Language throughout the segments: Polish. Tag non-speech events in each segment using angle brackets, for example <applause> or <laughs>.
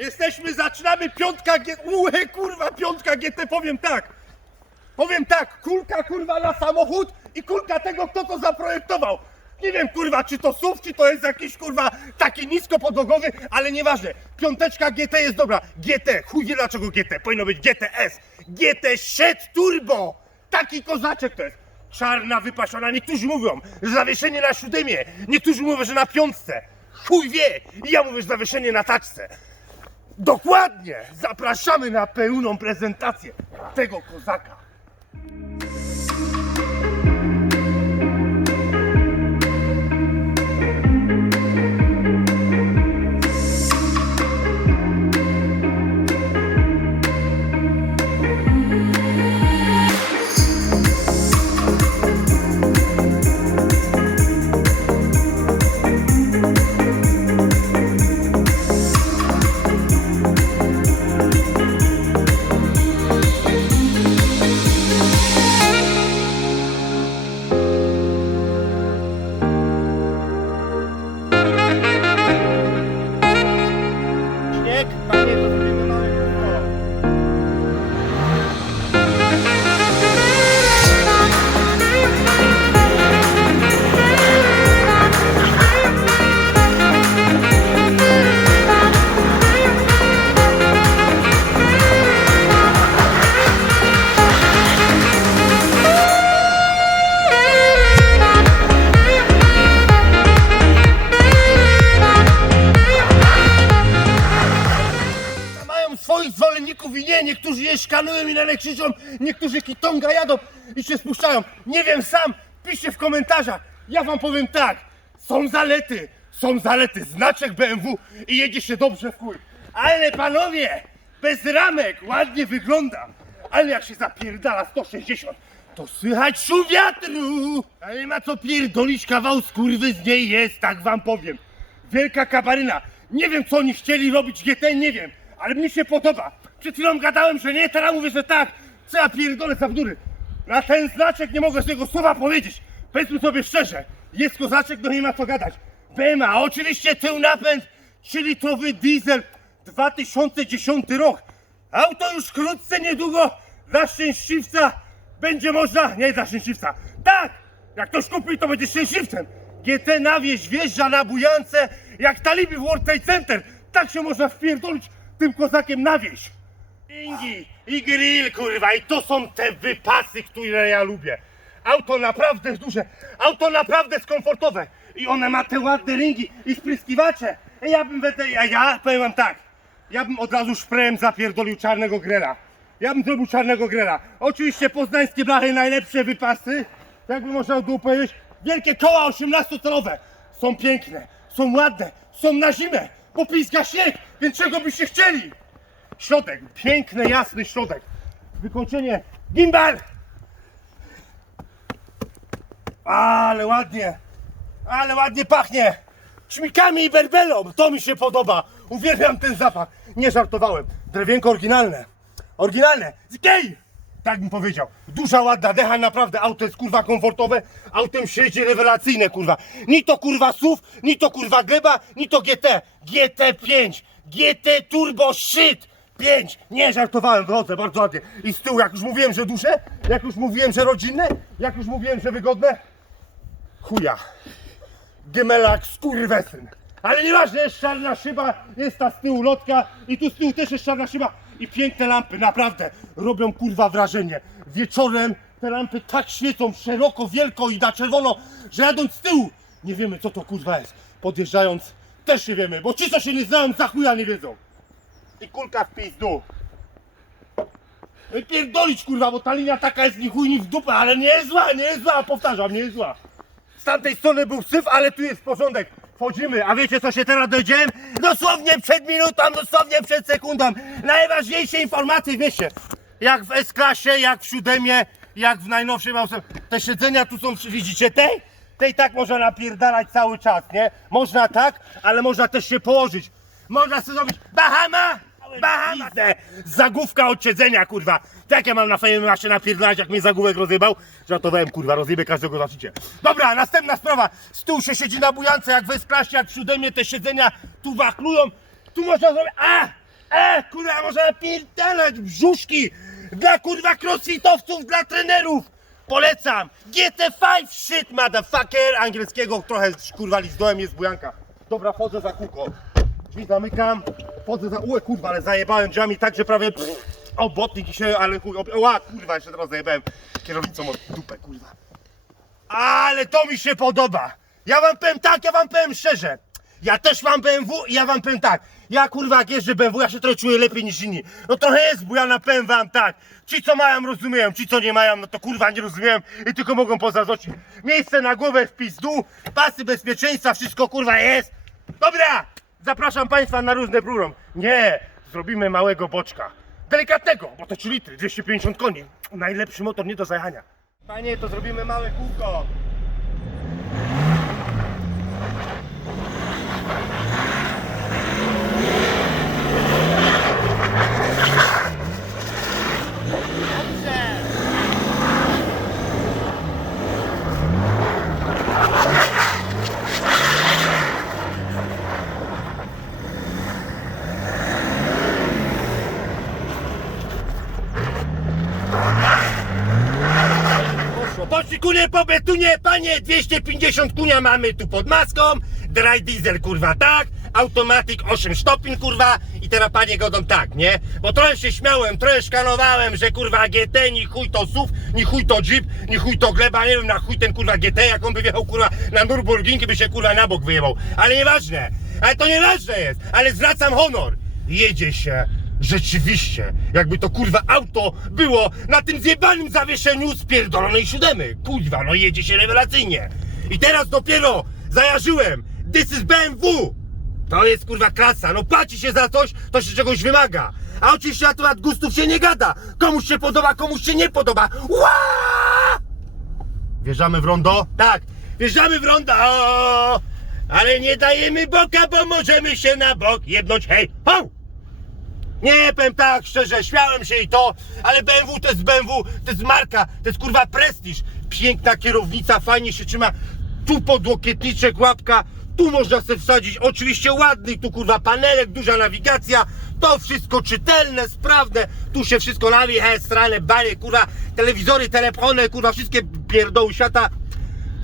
Jesteśmy, zaczynamy piątka G... Uhe, kurwa, piątka GT, powiem tak. Powiem tak, kulka kurwa na samochód i kulka tego, kto to zaprojektował. Nie wiem kurwa, czy to SUV, czy to jest jakiś kurwa taki nisko podłogowy, ale nieważne. Piąteczka GT jest dobra. GT, chuj wie dlaczego GT, powinno być GTS. GT Shed Turbo. Taki kozaczek to jest. Czarna wypasiona, niektórzy mówią, że zawieszenie na siódemie, niektórzy mówią, że na piątce. Chuj wie, i ja mówię, że zawieszenie na taczce. Dokładnie! Zapraszamy na pełną prezentację tego kozaka. Śnieg, panie, szkanują i na krzyczą, niektórzy kitonga jadą i się spuszczają. Nie wiem sam, piszcie w komentarzach. Ja wam powiem tak, są zalety, są zalety, znaczek BMW i jedzie się dobrze w chuj. Ale panowie, bez ramek, ładnie wygląda. Ale jak się zapierdala 160, to słychać szum wiatru. Ale ma co pierdolić, kawał skurwy z niej jest, tak wam powiem. Wielka kabaryna. Nie wiem, co oni chcieli robić GT, nie wiem, ale mi się podoba. Przed chwilą gadałem, że nie, teraz mówię, że tak. Co ja pierdolę za bzdury. Na ten znaczek nie mogę z tego słowa powiedzieć. Powiedzmy sobie szczerze, jest kozaczek, no nie ma co gadać. BMA, oczywiście tył napęd, 3-litrowy diesel, 2010 rok. Auto już wkrótce, niedługo dla szczęśliwca będzie można, nie dla szczęśliwca, tak, jak ktoś kupi, to będzie szczęśliwcem. GT na wieś wjeżdża na bujance, jak talibi w World Trade Center. Tak się można wpierdolić tym kozakiem na wieś. Ingi i grill, kurwa, i to są te wypasy, które ja lubię. Auto naprawdę duże, auto naprawdę jest komfortowe i one ma te ładne ringi i spryskiwacze. Ja bym, będę, ja, ja powiem wam tak, ja bym od razu szprem zapierdolił czarnego grela. Ja bym zrobił czarnego grela. Oczywiście poznańskie blachy najlepsze wypasy, jakby można było powiedzieć, wielkie koła 18-calowe. Są piękne, są ładne, są na zimę, bo piska śnieg, więc czego byście chcieli? Środek, piękny, jasny środek. Wykończenie, gimbal! Ale ładnie, ale ładnie pachnie. Śmikami i berbelą, to mi się podoba. Uwielbiam ten zapach. Nie żartowałem. Drewienko oryginalne. Oryginalne. Z Ikei! Tak bym powiedział. Duża, ładna decha, naprawdę auto jest kurwa komfortowe. Autem się jedzie rewelacyjne kurwa. Ni to kurwa SUV, ni to kurwa gleba, ni to GT. GT5, GT Turbo Shit 5. Nie żartowałem, wychodzę bardzo ładnie. I z tyłu, jak już mówiłem, że duże, jak już mówiłem, że rodzinne, jak już mówiłem, że wygodne. Chuja. Gemelak skurwesyn. Ale nieważne, jest czarna szyba, jest ta z tyłu lotka i tu z tyłu też jest czarna szyba i piękne lampy, naprawdę robią kurwa wrażenie. Wieczorem te lampy tak świecą szeroko, wielko i na czerwono, że jadąc z tyłu nie wiemy co to kurwa jest. Podjeżdżając też nie wiemy, bo ci co się nie znają za chuja nie wiedzą. I kulka w pizdu. No pierdolić kurwa, bo ta linia taka jest ni chuj ni w dupę, ale nie jest zła, nie jest zła, powtarzam, nie jest zła. Z tamtej strony był syf, ale tu jest porządek. Wchodzimy, a wiecie co się teraz dowiedziałem? Dosłownie przed minutą, dosłownie przed sekundą. Najważniejsze informacje wiecie. Jak w S-klasie, jak w siódemie, jak w najnowszym autem. Te siedzenia tu są, widzicie tej? Tej tak można napierdalać cały czas, nie? Można tak, ale można też się położyć. Można sobie zrobić Bahama! Te, Zagłówka od siedzenia, kurwa. To jak ja mam na fajnym masie napierdalać, jak mnie zagłówek rozjebał? Żartowałem, kurwa, rozjebę każdego zaczycie. Dobra, następna sprawa. Stół się siedzi na bujance, jak w S-klasie, jak w siódemie te siedzenia tu wachlują. Tu można zrobić... A! E, kurwa, można napierdalać brzuszki dla kurwa crossfitowców, dla trenerów. Polecam. GT5 shit, motherfucker. Angielskiego trochę kurwa lizdołem jest bujanka. Dobra, wchodzę za kółko. Drzwi zamykam. Wchodzę za ułę, kurwa, ale zajebałem drzwiami tak, że prawie pff, o botnik się, ale chuj, ła, kurwa, jeszcze teraz zajebałem kierownicą od dupę, kurwa. Ale to mi się podoba. Ja wam powiem tak, ja wam powiem szczerze. Ja też mam BMW i ja wam powiem tak. Ja kurwa jak jeżdżę BMW, ja się trochę czuję lepiej niż inni. No trochę jest, bo ja na powiem wam tak. Ci co mają rozumieją, ci co nie mają, no to kurwa nie rozumieją i tylko mogą pozazdrościć. Miejsce na głowę w pizdu, pasy bezpieczeństwa, wszystko kurwa jest. Dobra, zapraszam państwa na różne program. Nie, zrobimy małego boczka. Delikatnego, bo to 3 litry, 250 koni. Najlepszy motor nie do zajechania. Panie, to zrobimy małe kółko. Kunie po betonie, panie, 250 kunia mamy tu pod maską, dry diesel kurwa tak, automatik 8 stopień kurwa. I teraz panie godą tak, nie? Bo trochę się śmiałem, trochę szkanowałem, że kurwa GT, ni chuj to SUV, ni chuj to Jeep, ni chuj to gleba, nie wiem na chuj ten kurwa GT, jak on by wjechał kurwa na Nürburgringi by się kurwa na bok wyjebał, ale nieważne, ale to nieważne jest, ale zwracam honor, jedzie się Rzeczywiście, jakby to kurwa auto było na tym zjebanym zawieszeniu z pierdolonej siódemy. Kurwa, no jedzie się rewelacyjnie. I teraz dopiero zajarzyłem. This is BMW. To jest kurwa klasa. No płaci się za coś, to się czegoś wymaga. A oczywiście akurat gustów się nie gada. Komuś się podoba, komuś się nie podoba. Ła! Wjeżdżamy w rondo? Tak, wjeżdżamy w rondo. Ale nie dajemy boka, bo możemy się na bok jebnąć. Hej, ho! Nie, powiem tak, szczerze, śmiałem się i to, ale BMW to jest BMW, to jest marka, to jest kurwa prestiż. Piękna kierownica, fajnie się trzyma. Tu podłokietniczek, łapka, tu można sobie wsadzić, oczywiście ładny, tu kurwa panelek, duża nawigacja, to wszystko czytelne, sprawne, tu się wszystko nawi, he, strane, banie, kurwa, telewizory, telefony, kurwa, wszystkie pierdoły świata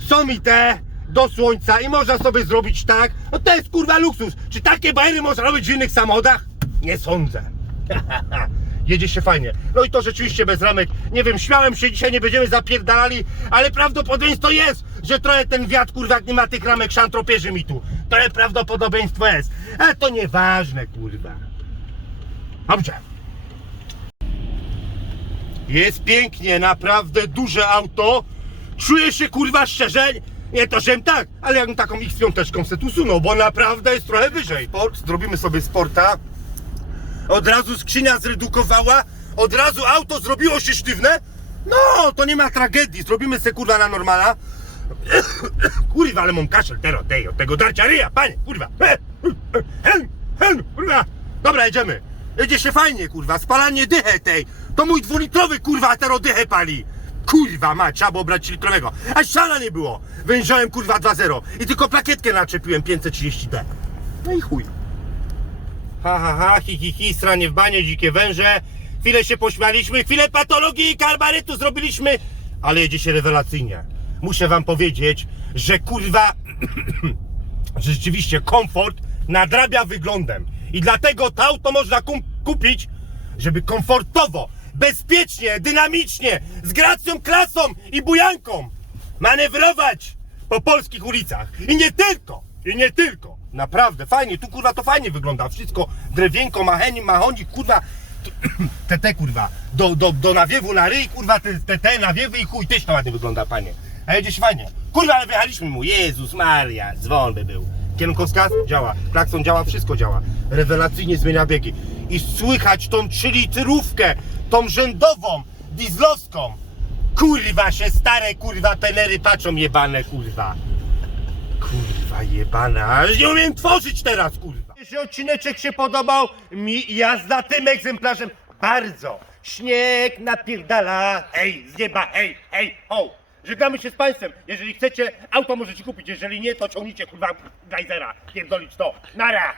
są i te do słońca i można sobie zrobić tak. No to jest kurwa luksus. Czy takie bajery można robić w innych samochodach? Nie sądzę. <laughs> Jedzie się fajnie. No i to rzeczywiście bez ramek. Nie wiem, śmiałem się dzisiaj, nie będziemy zapierdalali, ale prawdopodobieństwo jest, że trochę ten wiatr kurwa jak nie ma tych ramek szantropierzy mi tu. Trochę prawdopodobieństwo jest. Ale to nieważne kurwa. Dobrze. Jest pięknie, naprawdę duże auto. Czuję się kurwa szczerze, nie to żem tak, ale jakbym taką X5 se tu sunął, bo naprawdę jest trochę wyżej. Sport, zrobimy sobie sporta. Od razu skrzynia zredukowała, od razu auto zrobiło się sztywne. No, to nie ma tragedii, zrobimy se kurwa na normala. <coughs> Kurwa, ale mam kaszel teraz, tej, od tego darcia ryja, panie, kurwa. Hen, hen, kurwa. Dobra, jedziemy. Jedzie się fajnie, kurwa, spalanie dychę tej. To mój dwulitrowy, kurwa, tero dychę pali. Kurwa ma, trzeba było brać litrowego. A szala nie było. Wężałem, kurwa, 2.0. I tylko plakietkę naczepiłem 530D. No i chuj. Ha, ha, ha, hi, hi, hi, stranie w banie, dzikie węże. Chwilę się pośmialiśmy, chwilę patologii i kalbarytu zrobiliśmy, ale jedzie się rewelacyjnie. Muszę wam powiedzieć, że kurwa, <clears throat> że rzeczywiście komfort nadrabia wyglądem. I dlatego to auto można kupić, żeby komfortowo, bezpiecznie, dynamicznie, z gracją, klasą i bujanką manewrować po polskich ulicach. I nie tylko, i nie tylko. Naprawdę, fajnie, tu kurwa to fajnie wygląda. Wszystko drewienko, macheni, machonik, kurwa. <clears throat> Te te kurwa, do, do, do nawiewu na ryj, kurwa, te, te, te nawiewy i chuj, też to ładnie wygląda, panie. A jedzie się fajnie. Kurwa, ale wyjechaliśmy mu, Jezus Maria, dzwon by był. Kierunkowskaz działa, klakson działa, wszystko działa. Rewelacyjnie zmienia biegi. I słychać tą 3 litrówkę, tą rzędową, dieslowską. Kurwa się stare kurwa penery patrzą jebane kurwa. Kurwa jebana, aż nie umiem tworzyć teraz kurwa. Jeśli odcineczek się podobał, mi jazda tym egzemplarzem bardzo. Śnieg napierdala, hej, z nieba, hej, hej, ho. Żegnamy się z Państwem. Jeżeli chcecie, auto możecie kupić. Jeżeli nie, to ciągnijcie kurwa Geizera. Pierdolić to. Nara.